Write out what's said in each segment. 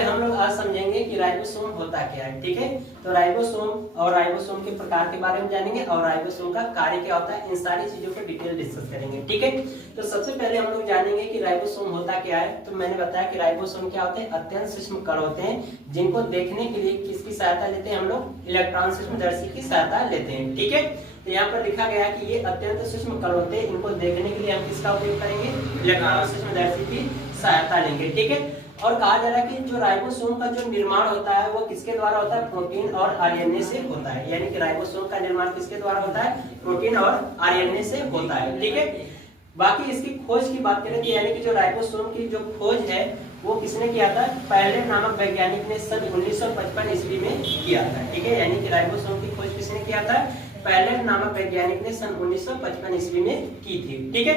हम लोग आज समझेंगे कि राइबोसोम होता क्या है। ठीक है, तो राइबोसोम और राइबोसोम के प्रकार के बारे में जानेंगे और राइबोसोम का कार्य क्या होता है, इन सारी चीजों को डिटेल डिस्कस करेंगे। ठीक है, तो सबसे पहले हम लोग जानेंगे कि राइबोसोम होता क्या है। तो मैंने बताया कि राइबोसोम क्या होते हैं, अत्यंत सूक्ष्म कण होते हैं जिनको देखने के लिए किसकी सहायता लेते हैं, हम लोग इलेक्ट्रॉन सूक्ष्मदर्शी की सहायता लेते हैं। ठीक है, तो यहाँ पर लिखा गया है कि ये अत्यंत सूक्ष्म कण होते हैं, इनको देखने के लिए हम किसका उपयोग करेंगे, इलेक्ट्रॉन सूक्ष्मदर्शी की सहायता लेंगे। ठीक है, और कहा जा रहा है कि जो राइबोसोम का जो निर्माण होता है वो किसके द्वारा होता है, प्रोटीन और आरएनए से होता है। यानी कि राइबोसोम का निर्माण किसके द्वारा होता है, प्रोटीन और आरएनए से होता है। ठीक है, बाकी इसकी खोज की बात करें तो यानी कि जो राइबोसोम की जो खोज है वो किसने किया था, पैरलेट नामक वैज्ञानिक ने सन 1955 ईस्वी में किया था। ठीक है, यानी कि राइबोसोम की खोज किसने किया था, पैरलेट नामक वैज्ञानिक ने सन 1955 ईस्वी में की थी। ठीक है,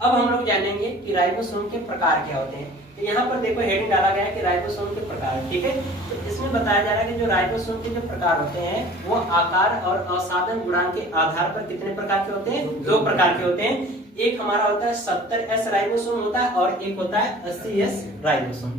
अब हम लोग जानेंगे कि राइबोसोम के प्रकार क्या होते हैं। तो यहाँ पर देखो हेडिंग डाला गया है कि राइबोसोम के प्रकार। ठीक है, तो इसमें बताया जा रहा है कि जो राइबोसोम के जो प्रकार होते हैं वो आकार और अवसादन गुणांक के आधार पर कितने प्रकार के होते हैं, 2 प्रकार के होते हैं। एक हमारा होता है 70S राइबोसोम होता है और एक होता है 80S राइबोसोम।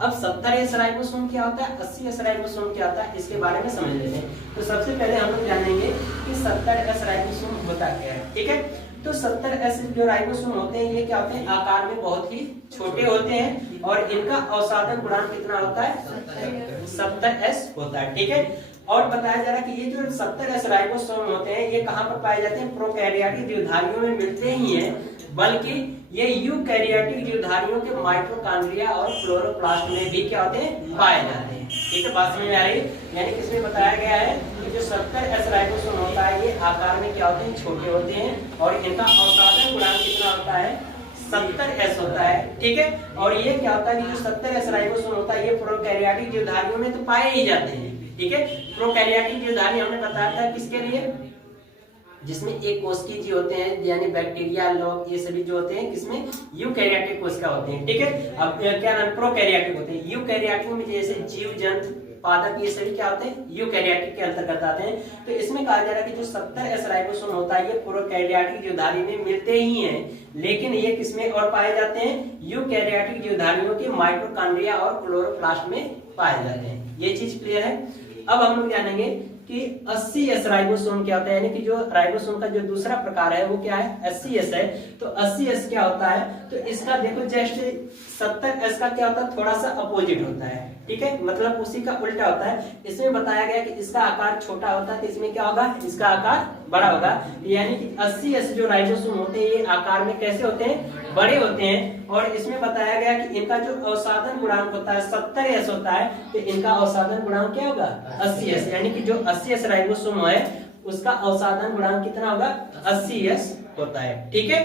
अब 70S राइबोसोम क्या होता है, 80S राइबोसोम क्या होता है, इसके बारे में समझ लेते हैं। तो सबसे पहले हम लोग जानेंगे कि 70S राइबोसोम होता क्या है। ठीक है, तो 70S जो राइबोसोम होते हैं ये क्या होते हैं, आकार में बहुत ही छोटे होते हैं और इनका अवसादन गुणांक कितना होता है, 70S होता है। ठीक है, और बताया जा रहा है कि ये जो 70S राइबोसोम होते हैं ये कहाँ पर पाए जाते हैं, प्रोकैरियोटिक जीवधारियों में मिलते ही हैं, बल्कि ये यूकैरियोटिक जीवधारियों के माइटोकॉन्ड्रिया और क्लोरोप्लास्ट में भी क्या होते हैं, पाए जाते हैं। ठीक है, बात समझ में आ रही है। यानी कि इसमें बताया गया है कि जो 70S राइबोसोम होता है ये आकार में क्या होते हैं, छोटे होते हैं और इनका अवसादन गुणांक कितना होता है, 70S होता है। ठीक है, और ये क्या होता है कि जो 70S राइबोसोम होता है ये प्रोकैरियोटिक जीवधारियों में तो पाए ही जाते हैं। ठीक है, प्रोकैरियोटिक जीवधारी हमने बताया था किसके लिए, जिसमें एक कोशिकीय जीव होते हैं यानी बैक्टीरिया, लोग, ये सभी जो होते हैं किसमें, यूकैरियोटिक कोशिका होते हैं। ठीक है, अब क्या नाम, प्रोकैरियोटिक होते हैं। यूकैरियोटिक में जैसे जीव जंतु पादप ये सभी क्या होते हैं, यूकैरियोटिक के अंतर्गत आते हैं। तो इसमें कहा जा रहा है कि जो 70S राइबोसोम होता है ये प्रोकैरियोटिक जीवधारी में मिलते ही हैं, लेकिन ये किसमें और पाए जाते हैं, यूकैरियोटिक जीवधारियों के माइटोकॉन्ड्रिया और क्लोरोप्लास्ट में पाए जाते हैं। ये चीज क्लियर है। अब हम लोग जानेंगे कि 80S राइबोसोम क्या होता है, यानी कि जो राइबोसोम का जो दूसरा प्रकार है वो क्या है, 80S है। तो 80S क्या होता है, तो इसका देखो जस्ट 70S का क्या होता है, थोड़ा सा अपोजिट होता है। ठीक है, मतलब उसी का उल्टा होता है। इसमें बताया गया कि इसका आकार छोटा होता है तो इसमें क्या होगा, इसका आकार बड़ा होगा। यानी कि 80S जो राइबोसोम होते हैं ये आकार में कैसे होते हैं, बड़े होते हैं। और इसमें बताया गया कि इनका जो अवसादन गुणांक होता है 70S होता है, तो इनका अवसादन गुणांक क्या होगा, 80S। यानी कि जो 80S राइबोसोम है उसका अवसादन गुणांक कितना होगा, 80S होता है। ठीक है,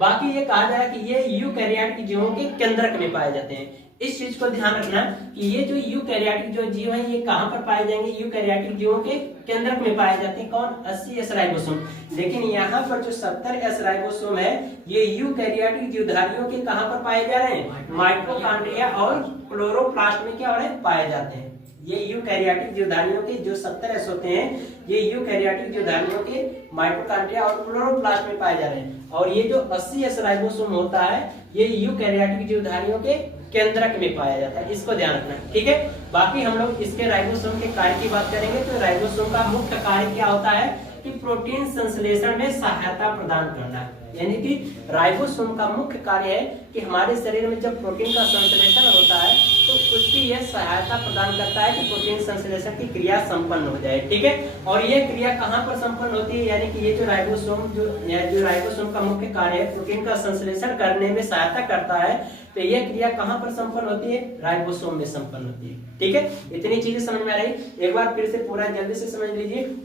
बाकी ये कहा जा रहा है कि ये यूकैरियोटिक जीवों के केंद्रक में पाए जाते हैं। इस चीज को ध्यान रखना कि ये जो यूकैरियोटिक जो जीव है ये कहां पर पाए जाएंगे, यूकैरियोटिक जीवों के केंद्रक में पाए जाते हैं। कौन, 80S राइबोसोम। लेकिन यहाँ पर जो 70S राइबोसोम है ये यूकैरियोटिक जीवधारियों के कहां पर पाए जा रहे हैं, माइटोकॉन्ड्रिया और क्लोरोप्लास्ट में क्या हो रहे हैं, पाए जाते हैं। ये यूकैरियोटिक जीवधारियों के जो 70S होते हैं ये यूकैरियोटिक जीवधारियों के माइटोकॉन्ड्रिया और क्लोरोप्लास्ट में पाए जा रहे हैं। और ये जो 80S राइबोसोम होता है ये यूकैरियोटिक जीवधारियों के केंद्रक में पाया जाता है, इसको ध्यान रखना। ठीक है, बाकी हम लोग इसके राइबोसोम के कार्य की बात करेंगे। तो राइबोसोम का मुख्य कार्य क्या होता है कि प्रोटीन संश्लेषण में सहायता प्रदान करना। यानी कि राइबोसोम का मुख्य कार्य है कि हमारे शरीर में जब प्रोटीन का संश्लेषण होता है तो उसकी यह सहायता प्रदान करता है कि प्रोटीन संश्लेषण की क्रिया संपन्न हो जाए। ठीक है, और यह क्रिया कहाँ पर संपन्न होती है, यानी कि ये जो राइबोसोम का मुख्य कार्य है प्रोटीन का संश्लेषण करने में सहायता करता है, तो यह क्रिया कहाँ पर संपन्न होती है, राइबोसोम में संपन्न होती है। ठीक है, इतनी चीजें समझ में आ रही। एक बार फिर से पूरा जल्दी से समझ लीजिए।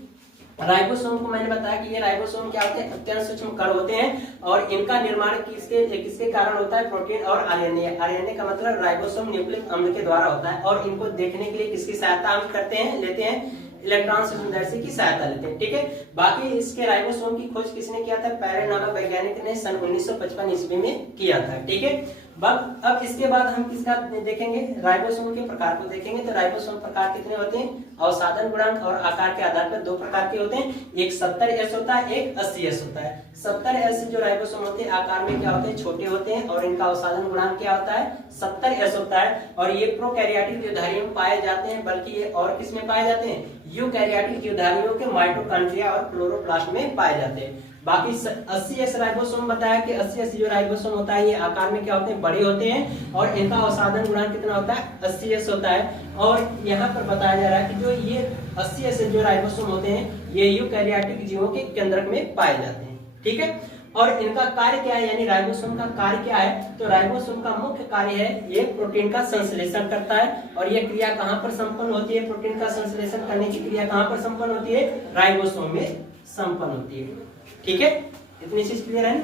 राइबोसोम को मैंने बताया कि ये राइबोसोम क्या होते हैं, अत्यंत सूक्ष्म कण होते हैं और इनका निर्माण किसके कारण होता है, प्रोटीन और आरएनए। आरएनए का मतलब राइबोसोम न्यूक्लिक अम्ल के द्वारा होता है और इनको देखने के लिए किसकी सहायता हम करते हैं, लेते हैं, इलेक्ट्रॉन सूक्ष्मदर्शी की सहायता लेते हैं। ठीक है, बाकी इसके राइबोसोम की खोज किसने किया था, पैरलेट नामक वैज्ञानिक ने सन 1955 ईस्वी में किया था। ठीक है, अब इसके बाद हम किसका देखेंगे, राइबोसोम के प्रकार को देखेंगे। तो राइबोसोम प्रकार कितने होते हैं, अवसाधन गुणांक और आकार के आधार पर दो प्रकार के होते हैं, एक 70S होता है, एक 80S होता है। 70S जो राइबोसोम होते हैं आकार में क्या होते हैं, छोटे होते हैं और इनका अवसाधन गुणांक क्या होता है, 70S होता है। और ये प्रोकैरियोटिक जीवधारियों में पाए जाते हैं, बल्कि ये और किस में पाए जाते हैं, यूकैरियोटिक जीवधारियों के माइटोकॉन्ड्रिया और क्लोरोप्लास्ट में पाए जाते हैं। बाकी 80S राइबोसोम बताया कि 80S जो राइबोसोम होता है ये आकार में क्या होते हैं, बड़े होते हैं और इनका अवसाधन गुणांक कितना होता है, 80S होता है। और यहाँ पर बताया जा रहा है कि जो ये 80S जो राइबोसोम होते हैं ये यूकैरियोटिक जीवों के केंद्रक में पाए जाते हैं, ठीक है। और इनका कार्य क्या है, यानी राइबोसोम का कार्य क्या है, तो राइबोसोम का मुख्य कार्य है ये प्रोटीन का संश्लेषण करता है। और ये क्रिया कहाँ पर संपन्न होती है, प्रोटीन का संश्लेषण करने की क्रिया कहाँ पर संपन्न होती है, राइबोसोम में संपन्न होती है, ठीक है। इतनी चीज क्लियर है।